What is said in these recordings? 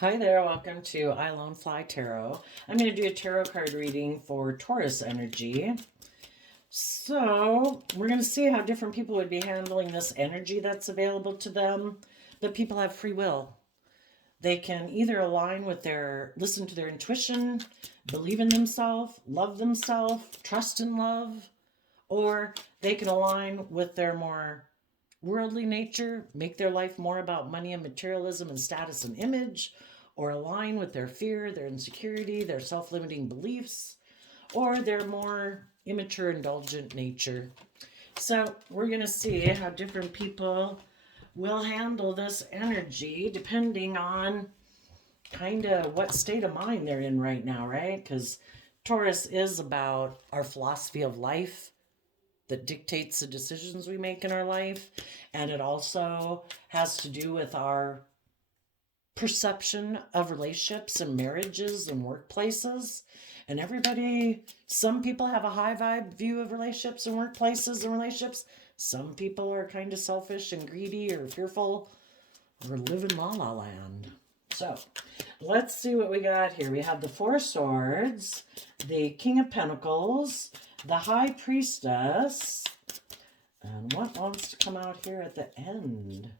Hi there, welcome to I Lone Fly Tarot. I'm going to do a tarot card reading for Taurus energy. So, we're going to see how different people would be handling this energy that's available to them. But people have free will. They can either align with listen to their intuition, believe in themselves, love themselves, trust in love, or they can align with their more worldly nature, make their life more about money and materialism and status and image, or align with their fear, their insecurity, their self limiting beliefs, or their more immature, indulgent nature. So, we're going to see how different people will handle this energy depending on kind of what state of mind they're in right now, right? Because Taurus is about our philosophy of life that dictates the decisions we make in our life. And it also has to do with our perception of relationships and marriages and workplaces. And some people have a high vibe view of relationships and workplaces and relationships. Some people are kind of selfish and greedy or fearful or live in la la land. So let's see what we got here. We have the Four Swords, the King of Pentacles, the High Priestess, and what wants to come out here at the end?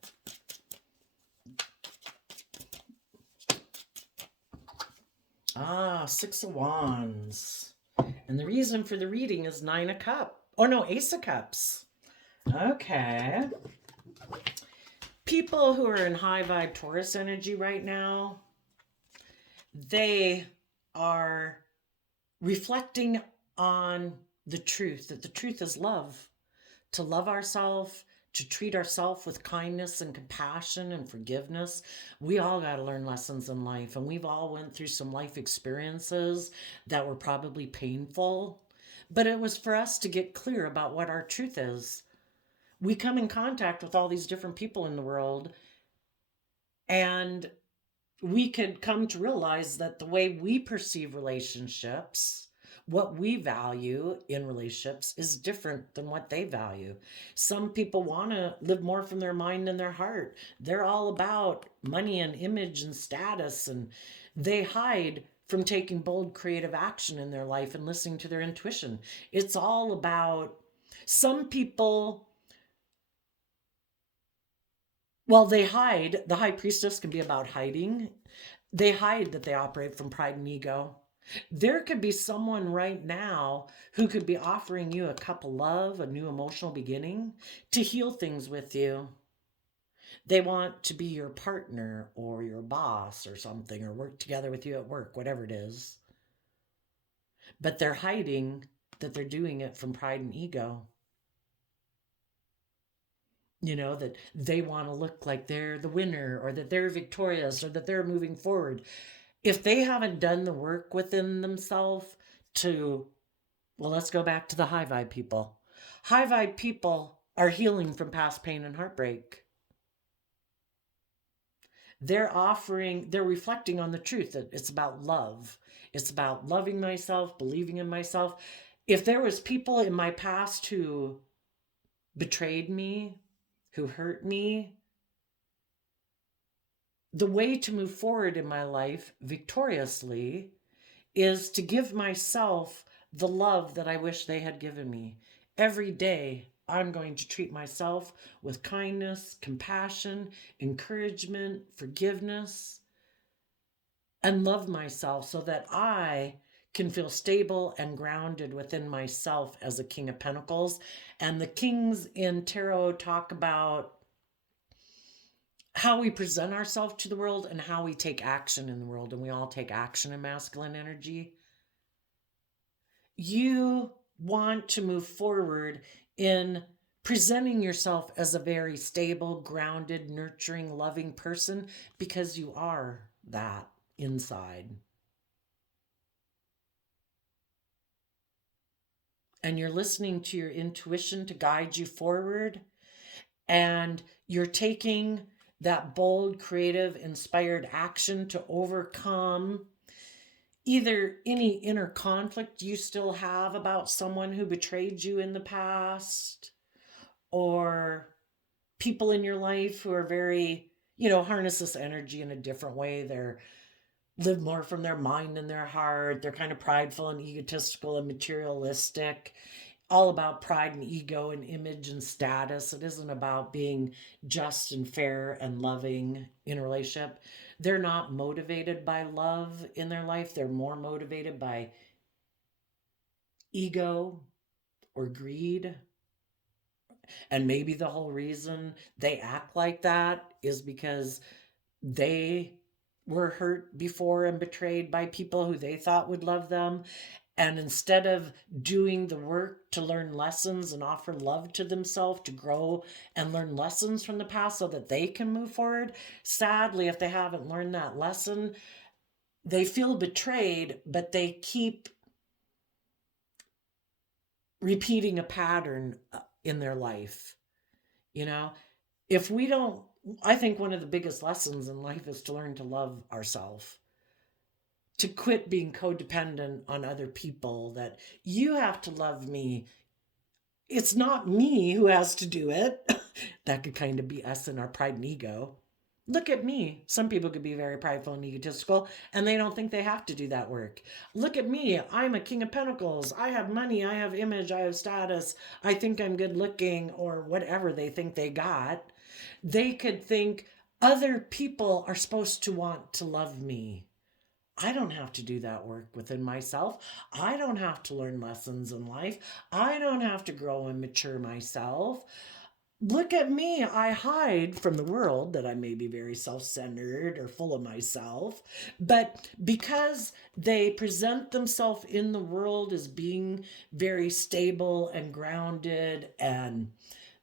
Six of Wands. And the reason for the reading is Nine of Cups. Oh no, Ace of Cups. Okay. People who are in high vibe Taurus energy right now, they are reflecting on the truth, that the truth is love. To love ourselves, to treat ourselves with kindness and compassion and forgiveness. We all got to learn lessons in life, and we've all went through some life experiences that were probably painful, but it was for us to get clear about what our truth is. We come in contact with all these different people in the world, and we could come to realize that the way we perceive relationships, what we value in relationships, is different than what they value. Some people want to live more from their mind and their heart. They're all about money and image and status, and they hide from taking bold creative action in their life and listening to their intuition. It's all about some people. Well, they hide. The High Priestess can be about hiding. They hide that they operate from pride and ego. There could be someone right now who could be offering you a cup of love, a new emotional beginning, to heal things with you. They want to be your partner or your boss or something, or work together with you at work, whatever it is. But they're hiding that they're doing it from pride and ego. That they want to look like they're the winner, or that they're victorious, or that they're moving forward. If they haven't done the work within themselves let's go back to the high vibe people. High vibe people are healing from past pain and heartbreak. They're reflecting on the truth that it's about love. It's about loving myself, believing in myself. If there was people in my past who betrayed me, who hurt me, the way to move forward in my life victoriously is to give myself the love that I wish they had given me. Every day, I'm going to treat myself with kindness, compassion, encouragement, forgiveness, and love myself so that I can feel stable and grounded within myself as a King of Pentacles. And the kings in tarot talk about how we present ourselves to the world and how we take action in the world. And we all take action in masculine energy. You want to move forward in presenting yourself as a very stable, grounded, nurturing, loving person, because you are that inside. And you're listening to your intuition to guide you forward, and you're taking that bold, creative, inspired action to overcome either any inner conflict you still have about someone who betrayed you in the past, or people in your life who are very harness this energy in a different way. They're live more from their mind and their heart. They're kind of prideful and egotistical and materialistic, all about pride and ego and image and status. It isn't about being just and fair and loving in a relationship. They're not motivated by love in their life. They're more motivated by ego or greed. And maybe the whole reason they act like that is because they were hurt before and betrayed by people who they thought would love them. And instead of doing the work to learn lessons and offer love to themselves to grow and learn lessons from the past so that they can move forward, sadly, if they haven't learned that lesson, they feel betrayed, but they keep repeating a pattern in their life. If we don't, I think one of the biggest lessons in life is to learn to love ourselves, to quit being codependent on other people, that you have to love me. It's not me who has to do it. That could kind of be us in our pride and ego. Look at me. Some people could be very prideful and egotistical, and they don't think they have to do that work. Look at me. I'm a King of Pentacles. I have money. I have image. I have status. I think I'm good looking, or whatever they think they got. They could think other people are supposed to want to love me. I don't have to do that work within myself. I don't have to learn lessons in life. I don't have to grow and mature myself. Look at me. I hide from the world that I may be very self-centered or full of myself. But because they present themselves in the world as being very stable and grounded, and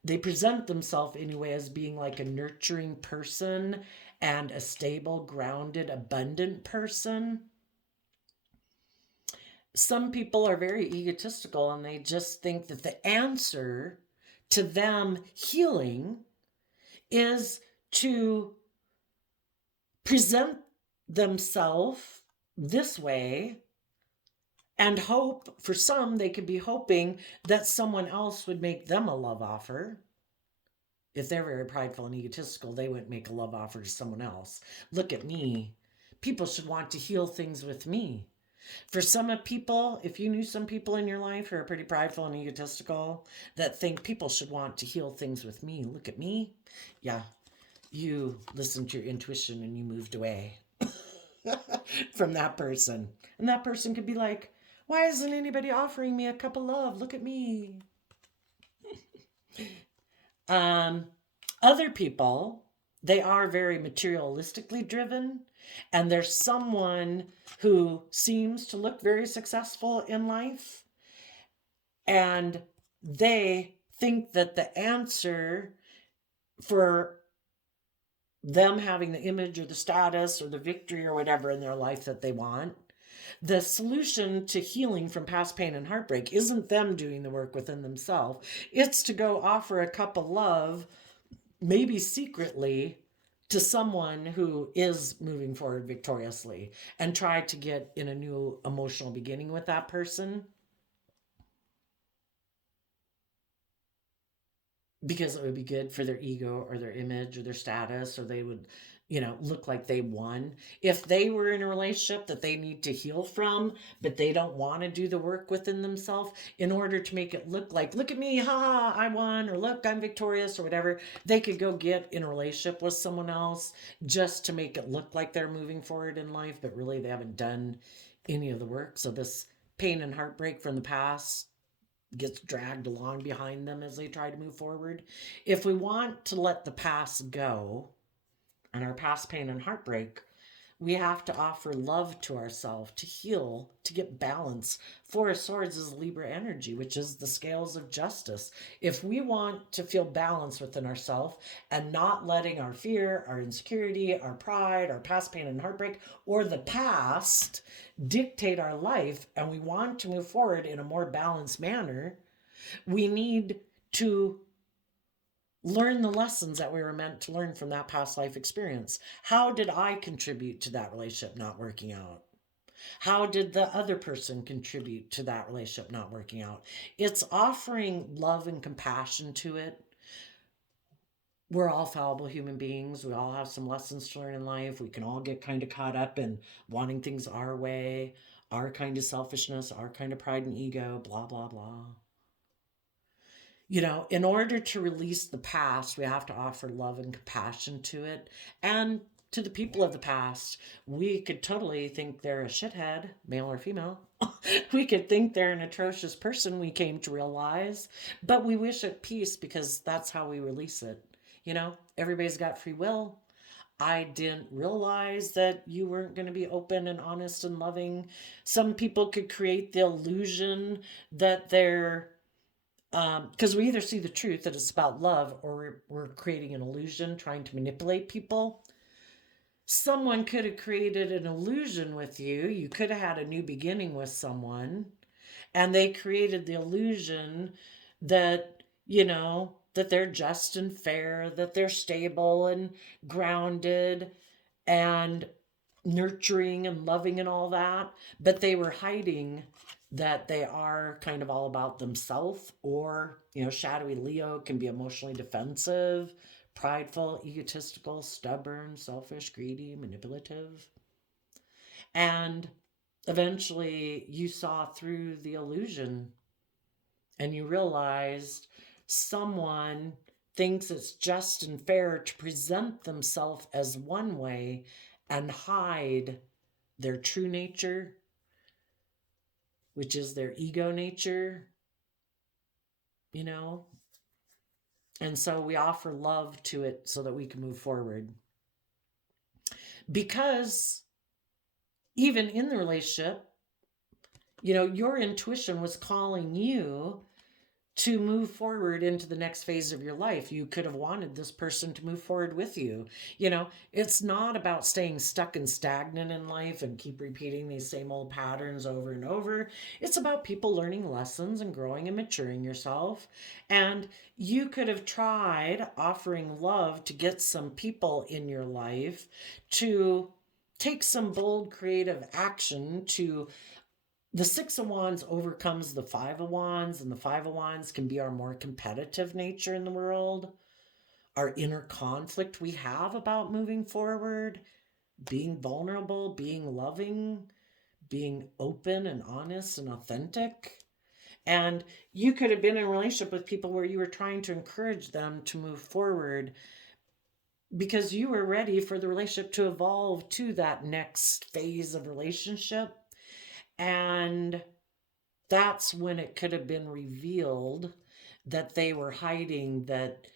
they present themselves anyway as being like a nurturing person and a stable, grounded, abundant person, some people are very egotistical and they just think that the answer to them healing is to present themselves this way and hope. For some, they could be hoping that someone else would make them a love offer. If they're very prideful and egotistical, they wouldn't make a love offer to someone else. Look at me. People should want to heal things with me. For some people, if you knew some people in your life who are pretty prideful and egotistical that think people should want to heal things with me, look at me. Yeah, you listened to your intuition and you moved away from that person. And that person could be like, why isn't anybody offering me a cup of love? Look at me. Other people, they are very materialistically driven, and there's someone who seems to look very successful in life, and they think that the answer for them having the image or the status or the victory or whatever in their life that they want, the solution to healing from past pain and heartbreak isn't them doing the work within themselves. It's to go offer a cup of love, maybe secretly, to someone who is moving forward victoriously, and try to get in a new emotional beginning with that person, because it would be good for their ego or their image or their status, or they would look like they won. If they were in a relationship that they need to heal from, but they don't want to do the work within themselves in order to make it look like, look at me, ha, I won, or look, I'm victorious, or whatever, they could go get in a relationship with someone else just to make it look like they're moving forward in life, but really they haven't done any of the work. So this pain and heartbreak from the past gets dragged along behind them as they try to move forward. If we want to let the past go and our past pain and heartbreak, we have to offer love to ourselves to heal, to get balance. Four of Swords is Libra energy, which is the scales of justice. If we want to feel balance within ourselves and not letting our fear, our insecurity, our pride, our past pain and heartbreak, or the past dictate our life, and we want to move forward in a more balanced manner, we need to learn the lessons that we were meant to learn from that past life experience. How did I contribute to that relationship not working out? How did the other person contribute to that relationship not working out? It's offering love and compassion to it we're all fallible human beings. We all have some lessons to learn in life. We can all get kind of caught up in wanting things our way, our kind of selfishness, our kind of pride and ego, blah, blah, blah. You know, in order to release the past, we have to offer love and compassion to it. And to the people of the past, we could totally think they're a shithead, male or female. We could think they're an atrocious person, we came to realize, but we wish it peace because that's how we release it. You know, everybody's got free will. I didn't realize that you weren't going to be open and honest and loving. Some people could create the illusion that they're because we either see the truth that it's about love or we're creating an illusion trying to manipulate people. Someone could have created an illusion with you. You could have had a new beginning with someone, and they created the illusion that, you know, that they're just and fair, that they're stable and grounded and nurturing and loving and all that, but they were hiding that they are kind of all about themselves. Or, you know, shadowy Leo can be emotionally defensive, prideful, egotistical, stubborn, selfish, greedy, manipulative. And eventually you saw through the illusion and you realized someone thinks it's just and fair to present themselves as one way and hide their true nature, which is their ego nature, you know? And so we offer love to it so that we can move forward. Because even in the relationship, you know, your intuition was calling you to move forward into the next phase of your life. You could have wanted this person to move forward with you. You know, it's not about staying stuck and stagnant in life and keep repeating these same old patterns over and over. It's about people learning lessons and growing and maturing yourself. And you could have tried offering love to get some people in your life to take some bold creative action to the Six of Wands overcomes the Five of Wands, and the Five of Wands can be our more competitive nature in the world, our inner conflict we have about moving forward, being vulnerable, being loving, being open and honest and authentic. And you could have been in a relationship with people where you were trying to encourage them to move forward because you were ready for the relationship to evolve to that next phase of relationship. And that's when it could have been revealed that they were hiding, that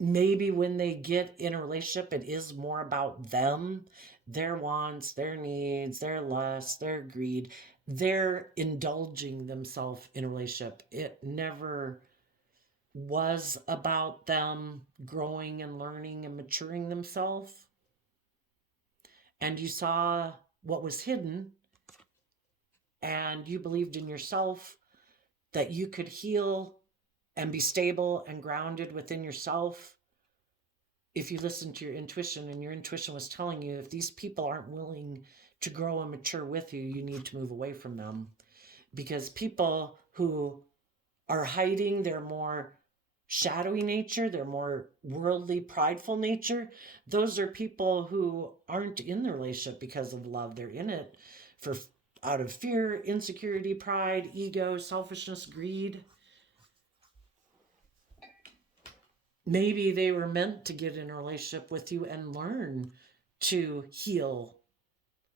maybe when they get in a relationship, it is more about them, their wants, their needs, their lusts, their greed. They're indulging themselves in a relationship. It never was about them growing and learning and maturing themselves. And you saw what was hidden, and you believed in yourself that you could heal and be stable and grounded within yourself if you listen to your intuition, and your intuition was telling you if these people aren't willing to grow and mature with you, you need to move away from them. Because people who are hiding their more shadowy nature, their more worldly, prideful nature, those are people who aren't in the relationship because of love. They're in it for out of fear, insecurity, pride, ego, selfishness, greed. Maybe they were meant to get in a relationship with you and learn to heal,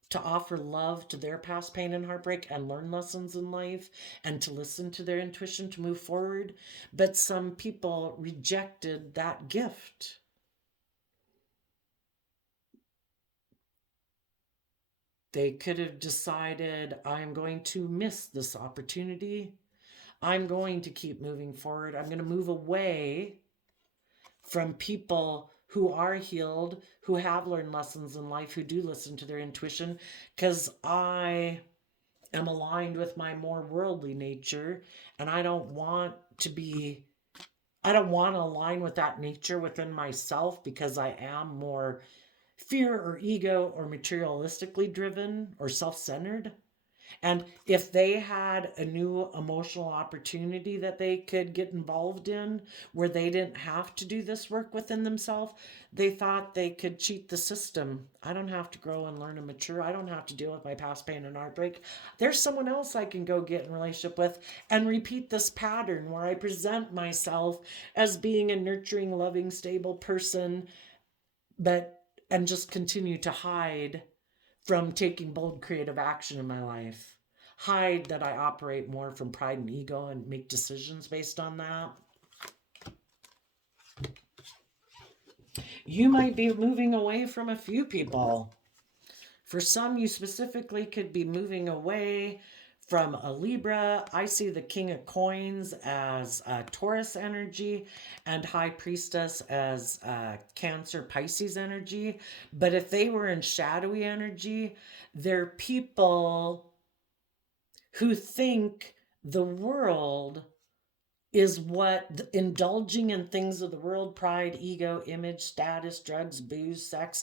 to offer love to their past pain and heartbreak and learn lessons in life and to listen to their intuition to move forward. But some people rejected that gift. They could have decided, I'm going to miss this opportunity. I'm going to keep moving forward. I'm going to move away from people who are healed, who have learned lessons in life, who do listen to their intuition, because I am aligned with my more worldly nature, and I don't want to align with that nature within myself because I am more fear or ego or materialistically driven or self-centered. And if they had a new emotional opportunity that they could get involved in where they didn't have to do this work within themselves, they thought they could cheat the system. I don't have to grow and learn and mature. I don't have to deal with my past pain and heartbreak. There's someone else I can go get in relationship with and repeat this pattern where I present myself as being a nurturing, loving, stable person, but and just continue to hide from taking bold creative action in my life. Hide that I operate more from pride and ego and make decisions based on that. You might be moving away from a few people. For some, you specifically could be moving away from a Libra. I see the King of Coins as Taurus energy and High Priestess as Cancer Pisces energy. But if they were in shadowy energy, they're people who think the world is what indulging in things of the world, pride, ego, image, status, drugs, booze, sex,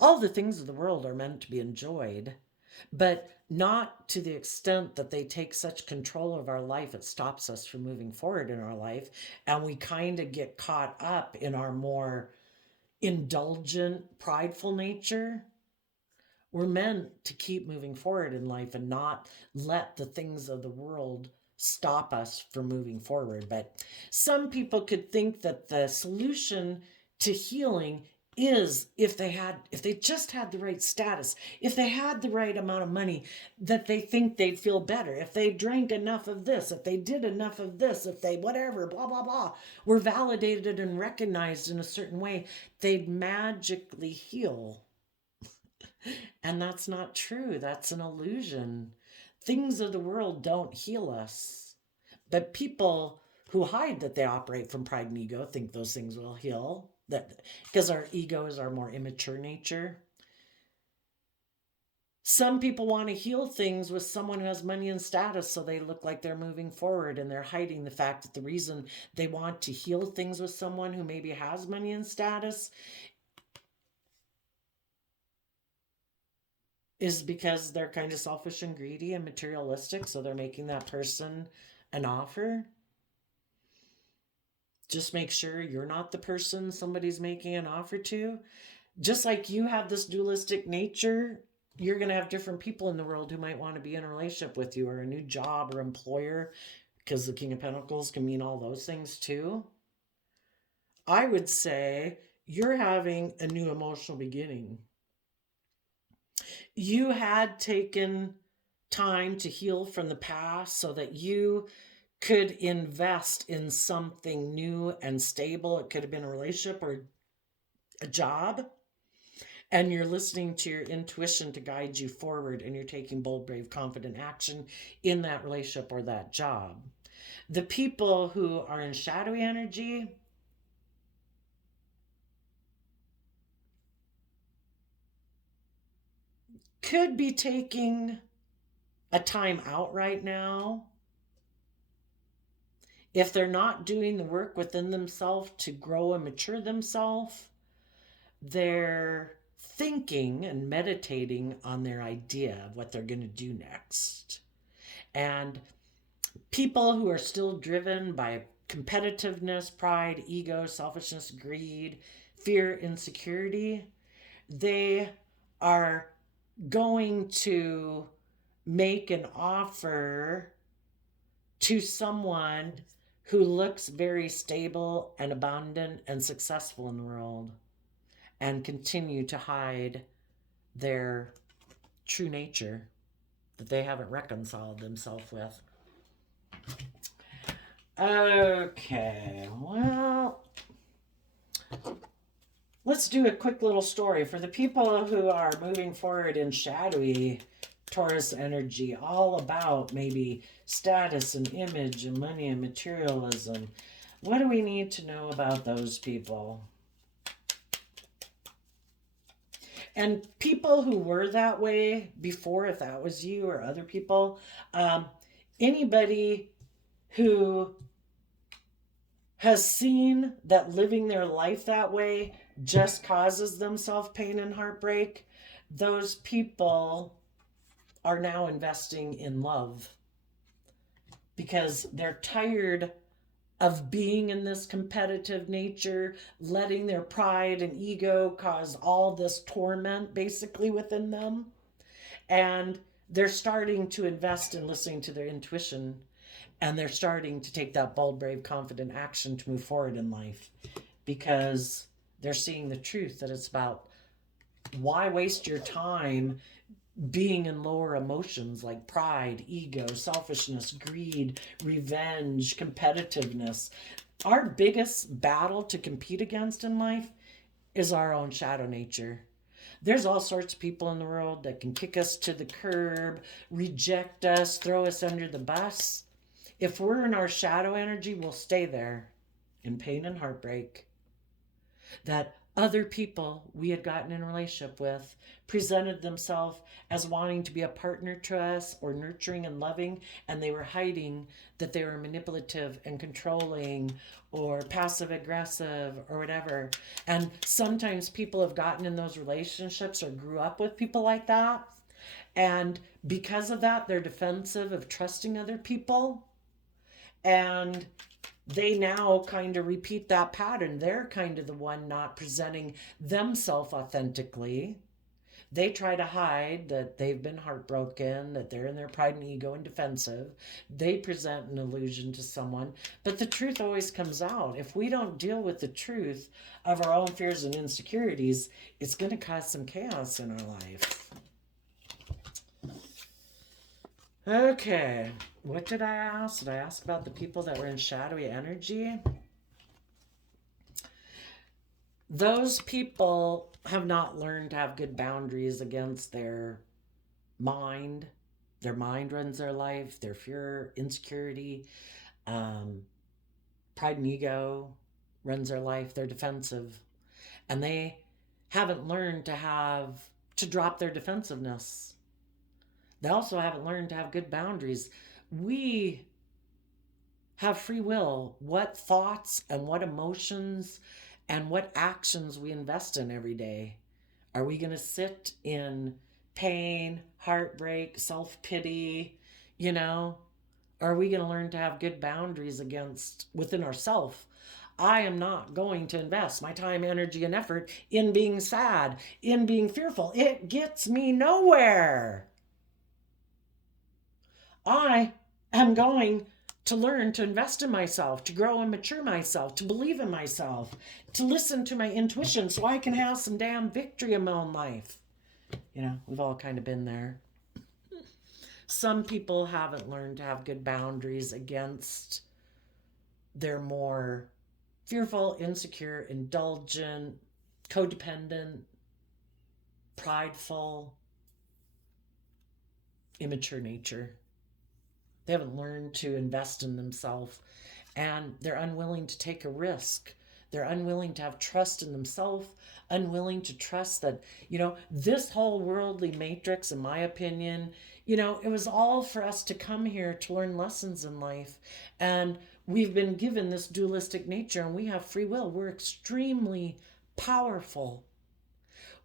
all the things of the world are meant to be enjoyed, but not to the extent that they take such control of our life it stops us from moving forward in our life, and we kind of get caught up in our more indulgent, prideful nature. We're meant to keep moving forward in life and not let the things of the world stop us from moving forward. But some people could think that the solution to healing is if they just had the right status, if they had the right amount of money, that they think they'd feel better, if they drank enough of this, if they did enough of this, if they whatever, blah blah blah, were validated and recognized in a certain way, they'd magically heal. And that's not true. That's an illusion. Things of the world don't heal us. But people who hide that they operate from pride and ego think those things will heal. That because our ego is our more immature nature. Some people want to heal things with someone who has money and status so they look like they're moving forward, and they're hiding the fact that the reason they want to heal things with someone who maybe has money and status is because they're kind of selfish and greedy and materialistic, so they're making that person an offer. Just make sure you're not the person somebody's making an offer to. Just like you have this dualistic nature, you're going to have different people in the world who might want to be in a relationship with you, or a new job or employer, because the King of Pentacles can mean all those things too. I would say you're having a new emotional beginning. You had taken time to heal from the past so that you could invest in something new and stable. It could have been a relationship or a job. And you're listening to your intuition to guide you forward, and you're taking bold, brave, confident action in that relationship or that job. The people who are in shadowy energy, could be taking a time out right now. If they're not doing the work within themselves to grow and mature themselves, they're thinking and meditating on their idea of what they're going to do next. And people who are still driven by competitiveness, pride, ego, selfishness, greed, fear, insecurity, they are going to make an offer to someone who looks very stable and abundant and successful in the world, and continue to hide their true nature that they haven't reconciled themselves with. Okay, well, let's do a quick little story for the people who are moving forward in shadowy Taurus energy, all about maybe status and image and money and materialism. What do we need to know about those people? And people who were that way before, if that was you or other people, anybody who has seen that living their life that way just causes themselves pain and heartbreak, those people are now investing in love because they're tired of being in this competitive nature, letting their pride and ego cause all this torment basically within them. And they're starting to invest in listening to their intuition, and they're starting to take that bold, brave, confident action to move forward in life because they're seeing the truth that it's about why waste your time being in lower emotions like pride, ego, selfishness, greed, revenge, competitiveness. Our biggest battle to compete against in life is our own shadow nature. There's all sorts of people in the world that can kick us to the curb, reject us, throw us under the bus. If we're in our shadow energy, we'll stay there in pain and heartbreak. That other people we had gotten in a relationship with presented themselves as wanting to be a partner to us or nurturing and loving, and they were hiding that they were manipulative and controlling or passive aggressive or whatever. And sometimes people have gotten in those relationships or grew up with people like that, and because of that they're defensive of trusting other people, and they now kind of repeat that pattern. They're kind of the one not presenting themselves authentically. They try to hide that they've been heartbroken, that they're in their pride and ego and defensive. They present an illusion to someone, but the truth always comes out. If we don't deal with the truth of our own fears and insecurities, it's going to cause some chaos in our life. Okay, what did I ask? Did I ask about the people that were in shadowy energy? Those people have not learned to have good boundaries against their mind. Their mind runs their life, their fear, insecurity, pride and ego runs their life. They're defensive. And they haven't learned to drop their defensiveness. They also haven't learned to have good boundaries. We have free will. What thoughts and what emotions and what actions we invest in every day. Are we going to sit in pain, heartbreak, self-pity, Or are we going to learn to have good boundaries within ourselves? I am not going to invest my time, energy, and effort in being sad, in being fearful. It gets me nowhere. I am going to learn to invest in myself, to grow and mature myself, to believe in myself, to listen to my intuition so I can have some damn victory in my own life. We've all kind of been there. Some people haven't learned to have good boundaries against their more fearful, insecure, indulgent, codependent, prideful, immature nature. They haven't learned to invest in themselves, and they're unwilling to take a risk. They're unwilling to have trust in themselves, unwilling to trust that, this whole worldly matrix, in my opinion, it was all for us to come here to learn lessons in life. And we've been given this dualistic nature, and we have free will. We're extremely powerful.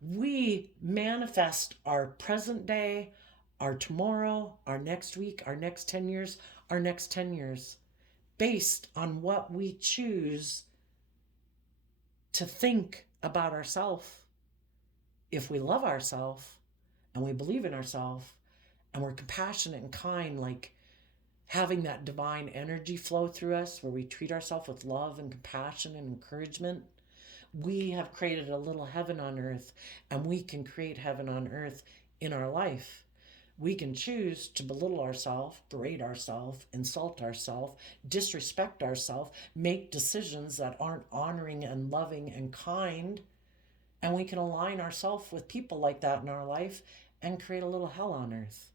We manifest our present day, our tomorrow, our next week, our next 10 years, our next 10 years, based on what we choose to think about ourselves. If we love ourselves and we believe in ourselves and we're compassionate and kind, like having that divine energy flow through us where we treat ourselves with love and compassion and encouragement, we have created a little heaven on earth, and we can create heaven on earth in our life. We can choose to belittle ourselves, berate ourselves, insult ourselves, disrespect ourselves, make decisions that aren't honoring and loving and kind, and we can align ourselves with people like that in our life and create a little hell on earth.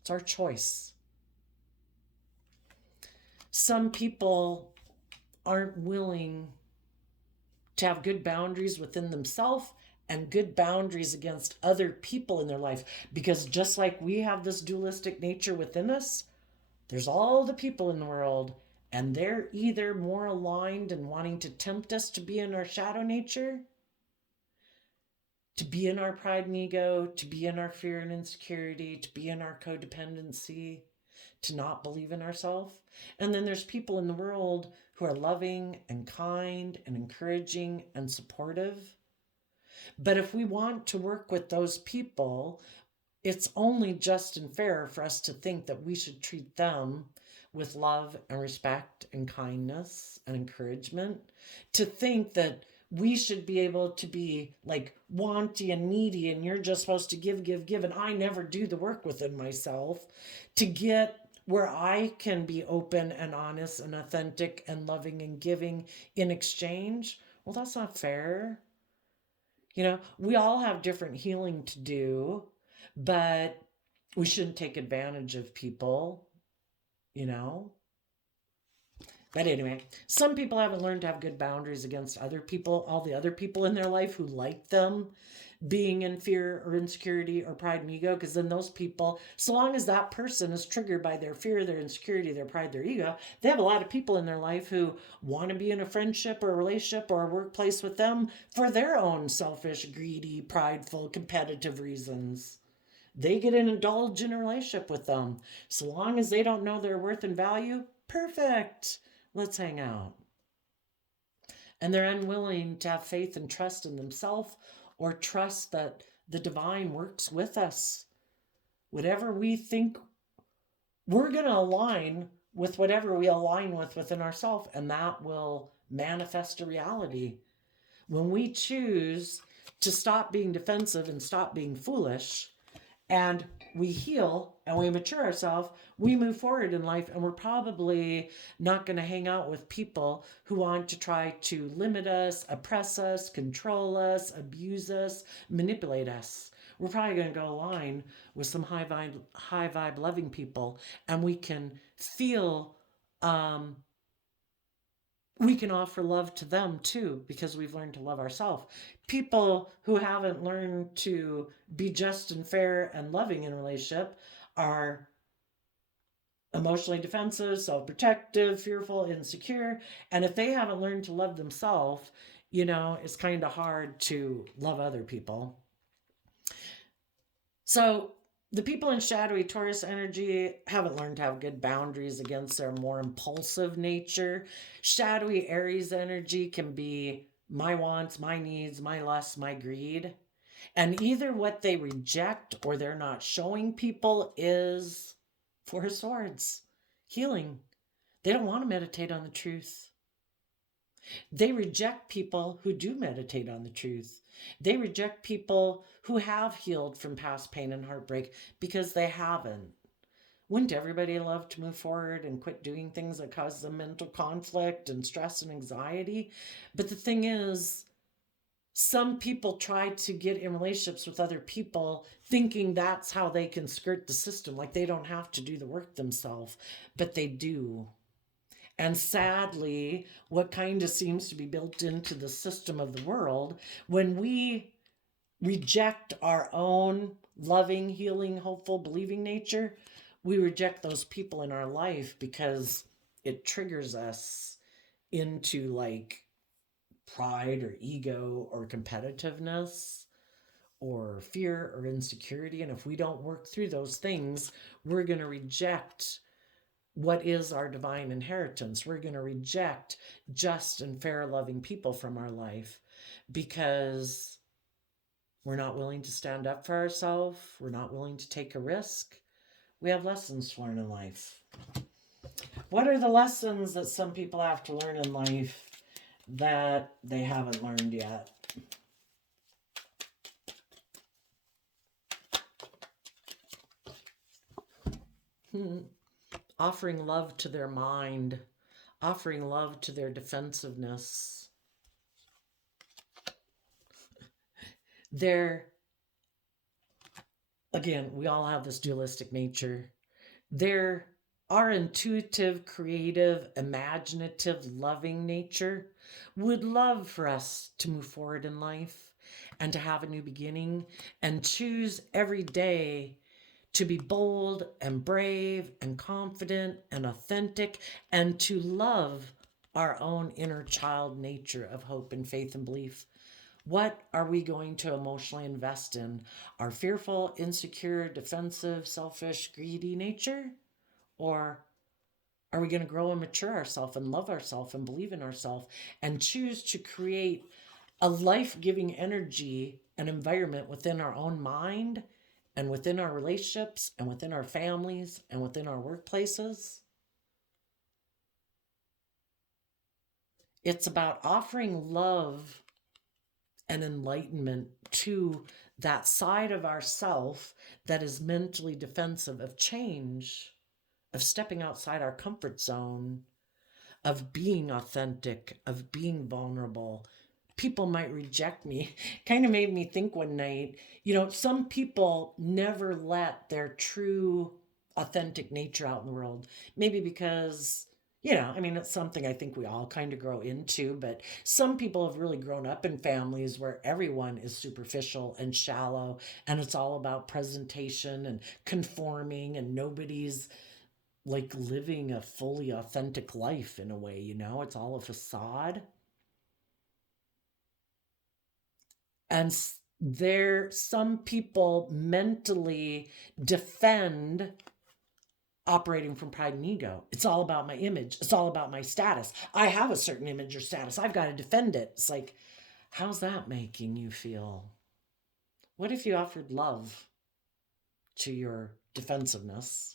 It's our choice. Some people aren't willing to have good boundaries within themselves and good boundaries against other people in their life. Because just like we have this dualistic nature within us, there's all the people in the world, and they're either more aligned and wanting to tempt us to be in our shadow nature, to be in our pride and ego, to be in our fear and insecurity, to be in our codependency, to not believe in ourselves. And then there's people in the world who are loving and kind and encouraging and supportive. But if we want to work with those people, it's only just and fair for us to think that we should treat them with love and respect and kindness and encouragement. To think that we should be able to be like wanty and needy and you're just supposed to give, give, give, and I never do the work within myself to get where I can be open and honest and authentic and loving and giving in exchange. Well, that's not fair. You know, we all have different healing to do, but we shouldn't take advantage of people, you know? But anyway, some people haven't learned to have good boundaries against other people, all the other people in their life who like them being in fear or insecurity or pride and ego, because then those people, so long as that person is triggered by their fear, their insecurity, their pride, their ego, they have a lot of people in their life who want to be in a friendship or a relationship or a workplace with them for their own selfish, greedy, prideful, competitive reasons. They get an indulge in a relationship with them. So long as they don't know their worth and value, perfect. Let's hang out. And they're unwilling to have faith and trust in themselves or trust that the divine works with us. Whatever we think, we're going to align with whatever we align with within ourselves, and that will manifest a reality. When we choose to stop being defensive and stop being foolish, and we heal and we mature ourselves, we move forward in life, and we're probably not going to hang out with people who want to try to limit us, oppress us, control us, abuse us, manipulate us. We're probably going to go align with some high vibe loving people, and we can feel we can offer love to them too, because we've learned to love ourselves. People who haven't learned to be just and fair and loving in a relationship are emotionally defensive, self-protective, fearful, insecure. And if they haven't learned to love themselves, you know, it's kind of hard to love other people. So the people in shadowy Taurus energy haven't learned to have good boundaries against their more impulsive nature. Shadowy Aries energy can be my wants, my needs, my lusts, my greed. And either what they reject or they're not showing people is Four of Swords, healing. They don't want to meditate on the truth. They reject people who do meditate on the truth. They reject people who have healed from past pain and heartbreak because they haven't. Wouldn't everybody love to move forward and quit doing things that cause them mental conflict and stress and anxiety? But the thing is, some people try to get in relationships with other people thinking that's how they can skirt the system, like they don't have to do the work themselves, but they do. And sadly, what kind of seems to be built into the system of the world, when we reject our own loving, healing, hopeful, believing nature, we reject those people in our life because it triggers us into like pride or ego or competitiveness or fear or insecurity. And if we don't work through those things, we're going to reject what is our divine inheritance. We're going to reject just and fair, loving people from our life because we're not willing to stand up for ourselves. We're not willing to take a risk. We have lessons to learn in life. What are the lessons that some people have to learn in life that they haven't learned yet? Offering love to their mind, offering love to their defensiveness. Again, we all have this dualistic nature. Our intuitive, creative, imaginative, loving nature would love for us to move forward in life and to have a new beginning and choose every day to be bold and brave and confident and authentic and to love our own inner child nature of hope and faith and belief. What are we going to emotionally invest in? Our fearful, insecure, defensive, selfish, greedy nature? Or are we going to grow and mature ourselves and love ourselves and believe in ourselves and choose to create a life-giving energy and environment within our own mind and within our relationships and within our families and within our workplaces? It's about offering love and enlightenment to that side of ourself that is mentally defensive of change, of stepping outside our comfort zone, of being authentic, of being vulnerable. People might reject me. Kind of made me think one night, some people never let their true authentic nature out in the world. Maybe because, it's something I think we all kind of grow into, but some people have really grown up in families where everyone is superficial and shallow, and it's all about presentation and conforming, and nobody's like living a fully authentic life in a way, it's all a facade. And some people mentally defend operating from pride and ego. It's all about my image. It's all about my status. I have a certain image or status. I've got to defend it. It's like, how's that making you feel? What if you offered love to your defensiveness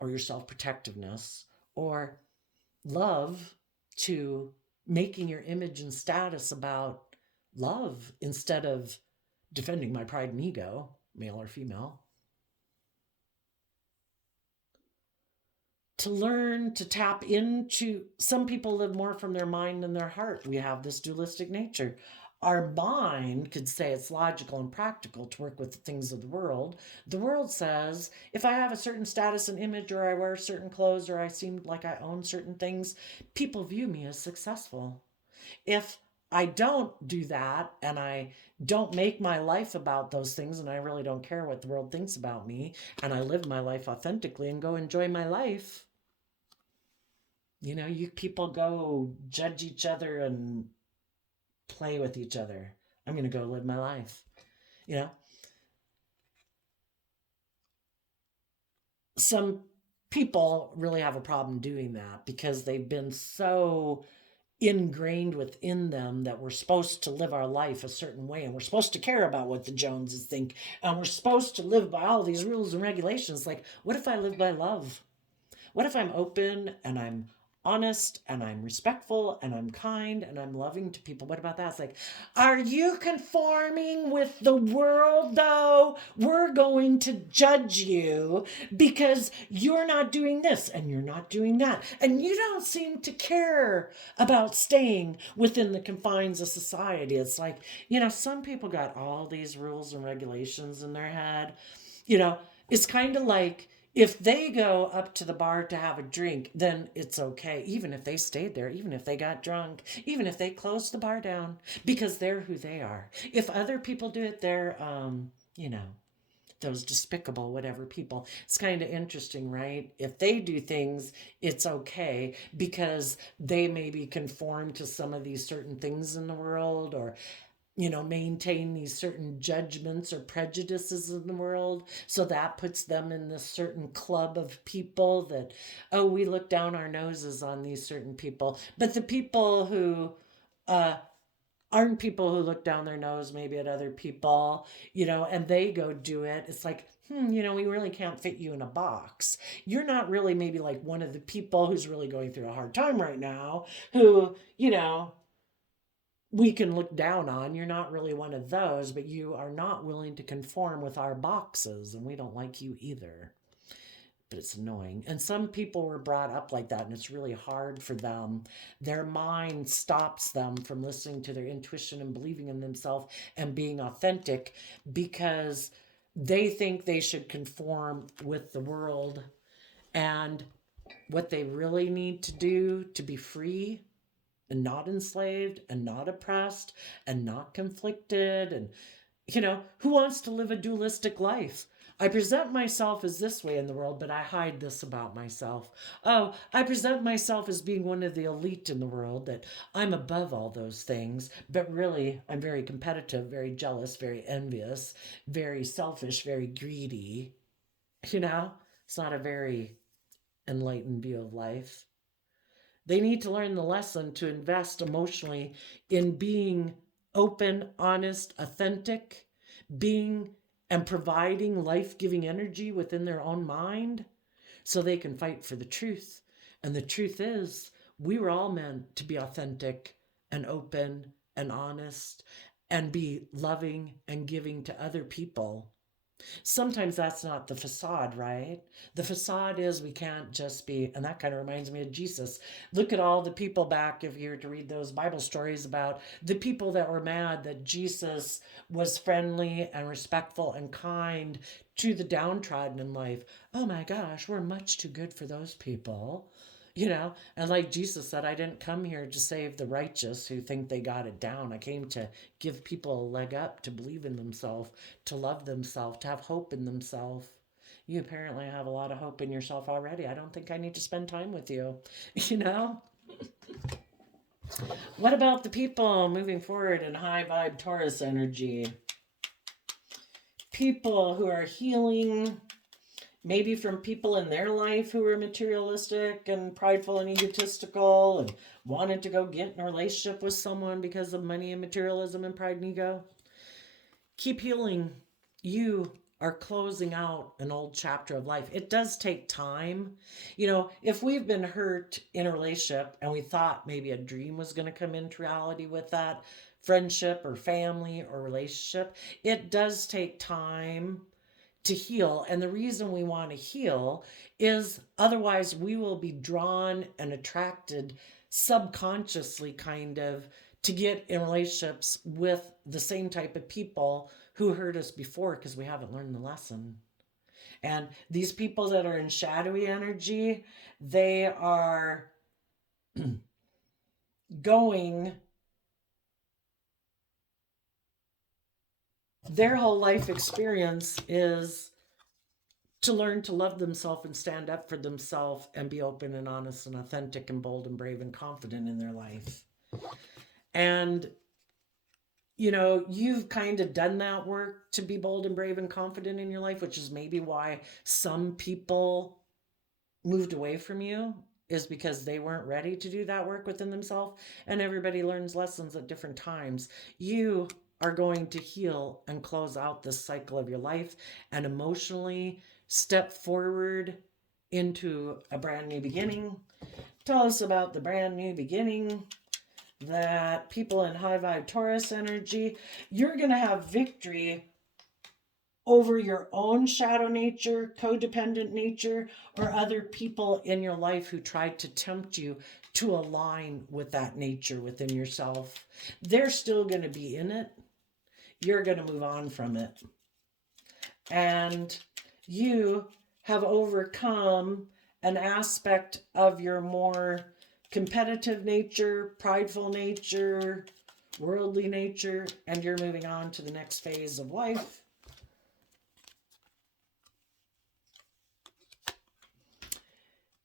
or your self-protectiveness, or love to making your image and status about love instead of defending my pride and ego, male or female? To learn to tap into, some people live more from their mind than their heart. We have this dualistic nature. Our mind could say it's logical and practical to work with the things of the world. The world says, if I have a certain status and image, or I wear certain clothes, or I seem like I own certain things, people view me as successful. If I don't do that and I don't make my life about those things, and I really don't care what the world thinks about me, and I live my life authentically and go enjoy my life, you people go judge each other and play with each other. I'm going to go live my life. Some people really have a problem doing that because they've been so ingrained within them that we're supposed to live our life a certain way, and we're supposed to care about what the Joneses think, and we're supposed to live by all these rules and regulations. Like, what if I live by love? What if I'm open and I'm honest and I'm respectful and I'm kind and I'm loving to people? What about that? It's like, are you conforming with the world though? We're going to judge you because you're not doing this and you're not doing that. And you don't seem to care about staying within the confines of society. It's like, some people got all these rules and regulations in their head. It's kind of like, if they go up to the bar to have a drink, then it's okay. Even if they stayed there, even if they got drunk, even if they closed the bar down, because they're who they are. If other people do it, they're, those despicable whatever people. It's kind of interesting, right? If they do things, it's okay because they maybe conform to some of these certain things in the world, or maintain these certain judgments or prejudices in the world. So that puts them in this certain club of people that, oh, we look down our noses on these certain people. But the people who aren't people who look down their nose maybe at other people, and they go do it, it's like, we really can't fit you in a box. You're not really maybe like one of the people who's really going through a hard time right now, who, we can look down on. You're not really one of those, but you are not willing to conform with our boxes, and we don't like you either. But it's annoying. And some people were brought up like that, and it's really hard for them. Their mind stops them from listening to their intuition and believing in themselves and being authentic because they think they should conform with the world. And what they really need to do to be free and not enslaved and not oppressed and not conflicted, and who wants to live a dualistic life? I present myself as this way in the world, but I hide this about myself. Oh, I present myself as being one of the elite in the world, that I'm above all those things, but really I'm very competitive, very jealous, very envious, very selfish, very greedy. You know, it's not a very enlightened view of life. They need to learn the lesson to invest emotionally in being open, honest, authentic, being and providing life giving energy within their own mind so they can fight for the truth. And the truth is, we were all meant to be authentic and open and honest and be loving and giving to other people. Sometimes that's not the facade, right? The facade is we can't just be, and that kind of reminds me of Jesus. Look at all the people back, if you were to read those Bible stories about the people that were mad that Jesus was friendly and respectful and kind to the downtrodden in life. Oh my gosh, we're much too good for those people. And like Jesus said, I didn't come here to save the righteous who think they got it down. I came to give people a leg up, to believe in themselves, to love themselves, to have hope in themselves. You apparently have a lot of hope in yourself already. I don't think I need to spend time with you. You know? What about the people moving forward in high vibe Taurus energy? People who are healing, maybe from people in their life who were materialistic and prideful and egotistical and wanted to go get in a relationship with someone because of money and materialism and pride and ego. Keep healing. You are closing out an old chapter of life. It does take time. If we've been hurt in a relationship and we thought maybe a dream was going to come into reality with that friendship or family or relationship, it does take time to heal. And the reason we want to heal is otherwise we will be drawn and attracted subconsciously, kind of, to get in relationships with the same type of people who hurt us before because we haven't learned the lesson. And these people that are in shadowy energy, they are going, their whole life experience is to learn to love themselves and stand up for themselves and be open and honest and authentic and bold and brave and confident in their life. And, you've kind of done that work to be bold and brave and confident in your life, which is maybe why some people moved away from you, is because they weren't ready to do that work within themselves. And everybody learns lessons at different times. You are going to heal and close out this cycle of your life and emotionally step forward into a brand new beginning. Tell us about the brand new beginning. That people in high vibe Taurus energy, you're going to have victory over your own shadow nature, codependent nature, or other people in your life who tried to tempt you to align with that nature within yourself. They're still going to be in it. You're going to move on from it. And you have overcome an aspect of your more competitive nature, prideful nature, worldly nature, and you're moving on to the next phase of life.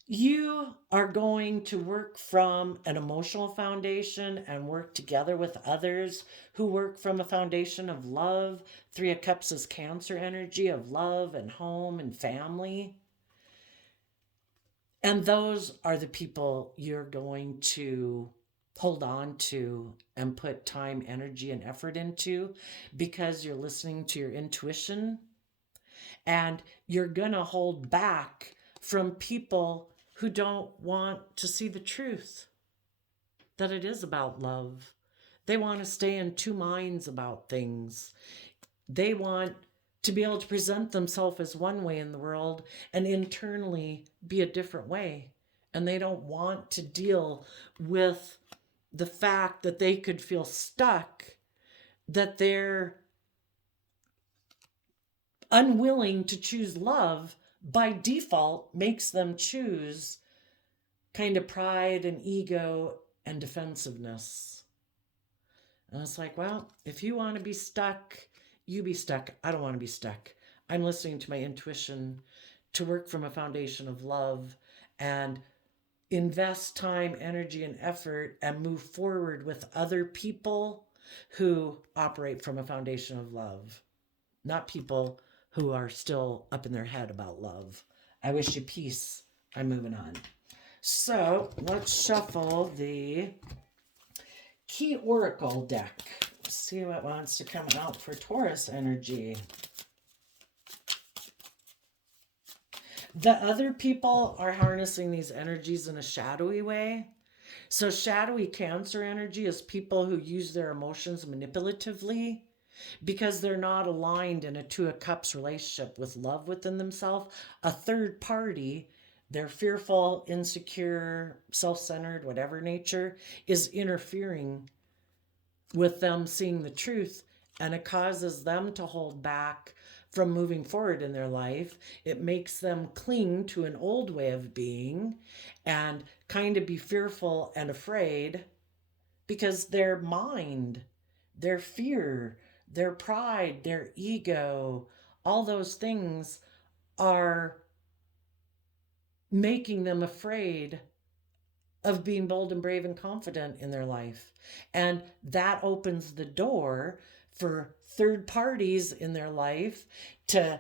You are going to work from an emotional foundation and work together with others who work from a foundation of love. Three of Cups is Cancer energy of love and home and family. And those are the people you're going to hold on to and put time, energy, and effort into because you're listening to your intuition. And you're going to hold back from people who don't want to see the truth, that it is about love. They want to stay in two minds about things. They want to be able to present themselves as one way in the world and internally be a different way. And they don't want to deal with the fact that they could feel stuck, that they're unwilling to choose love by default makes them choose kind of pride and ego and defensiveness. And it's like, well, if you want to be stuck, you be stuck. I don't want to be stuck. I'm listening to my intuition to work from a foundation of love and invest time, energy, and effort and move forward with other people who operate from a foundation of love, not people who are still up in their head about love. I wish you peace. I'm moving on. So let's shuffle the Key Oracle deck. See what wants to come out for Taurus energy. The other people are harnessing these energies in a shadowy way. So shadowy Cancer energy is people who use their emotions manipulatively because they're not aligned in a Two of Cups relationship with love within themselves. A third party, their fearful, insecure, self-centered, whatever nature, is interfering with them seeing the truth, and it causes them to hold back from moving forward in their life. It makes them cling to an old way of being and kind of be fearful and afraid because their mind, their fear, their pride, their ego, all those things are making them afraid of being bold and brave and confident in their life. And that opens the door for third parties in their life to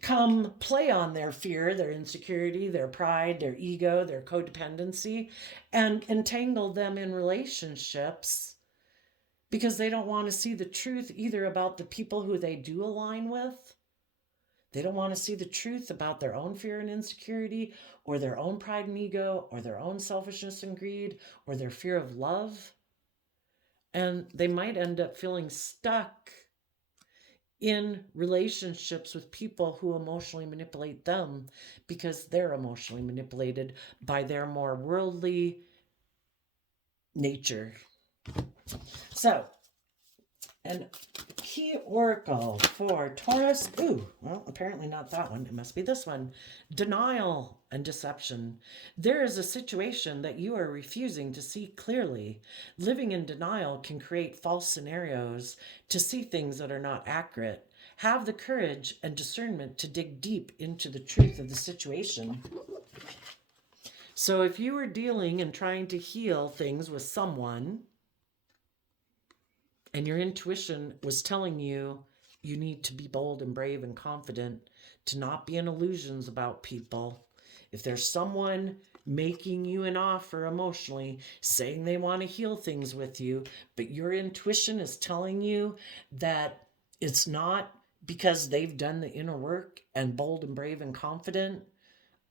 come play on their fear, their insecurity, their pride, their ego, their codependency, and entangle them in relationships because they don't want to see the truth either about the people who they do align with. They don't want to see the truth about their own fear and insecurity, or their own pride and ego, or their own selfishness and greed, or their fear of love. And they might end up feeling stuck in relationships with people who emotionally manipulate them because they're emotionally manipulated by their more worldly nature. So, an Key Oracle for Taurus. Ooh, well, apparently not that one. It must be this one. Denial and deception. There is a situation that you are refusing to see clearly. Living in denial can create false scenarios to see things that are not accurate. Have the courage and discernment to dig deep into the truth of the situation. So if you were dealing and trying to heal things with someone, and your intuition was telling you you need to be bold and brave and confident, to not be in illusions about people. If there's someone making you an offer emotionally, saying they want to heal things with you, but your intuition is telling you that it's not because they've done the inner work and bold and brave and confident,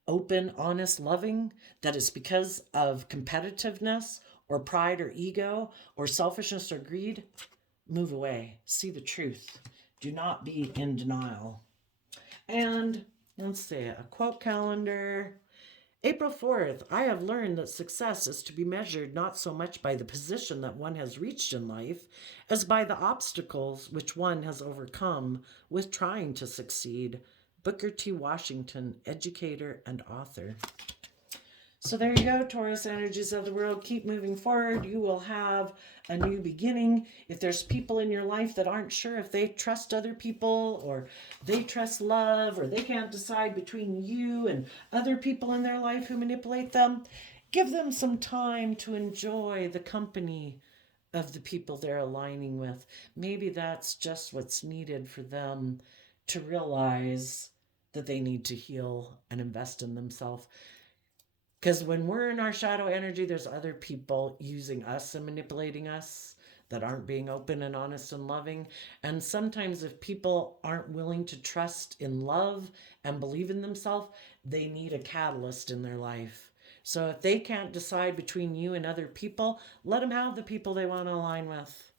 open, honest, loving, that it's because of competitiveness or pride or ego or selfishness or greed, move away. See the truth. Do not be in denial. And let's see, a quote calendar. April 4th, I have learned that success is to be measured not so much by the position that one has reached in life as by the obstacles which one has overcome with trying to succeed. Booker T. Washington, educator and author. So there you go, Taurus energies of the world. Keep moving forward. You will have a new beginning. If there's people in your life that aren't sure if they trust other people or they trust love or they can't decide between you and other people in their life who manipulate them, give them some time to enjoy the company of the people they're aligning with. Maybe that's just what's needed for them to realize that they need to heal and invest in themselves. Because when we're in our shadow energy, there's other people using us and manipulating us that aren't being open and honest and loving. And sometimes if people aren't willing to trust in love and believe in themselves, they need a catalyst in their life. So if they can't decide between you and other people, let them have the people they want to align with.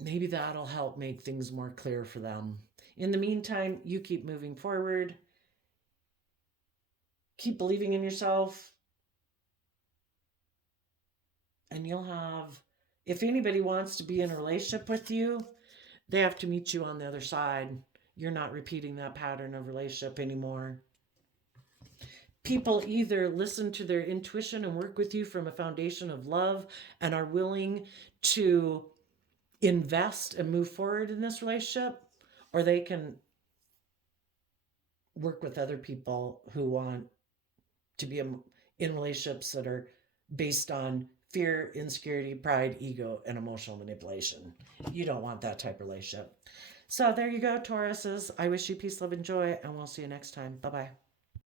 Maybe that'll help make things more clear for them. In the meantime, you keep moving forward. Keep believing in yourself. And you'll have, if anybody wants to be in a relationship with you, they have to meet you on the other side. You're not repeating that pattern of relationship anymore. People either listen to their intuition and work with you from a foundation of love and are willing to invest and move forward in this relationship, or they can work with other people who want to be in relationships that are based on fear, insecurity, pride, ego, and emotional manipulation. You don't want that type of relationship. So there you go, Tauruses. I wish you peace, love, and joy, and we'll see you next time. Bye-bye.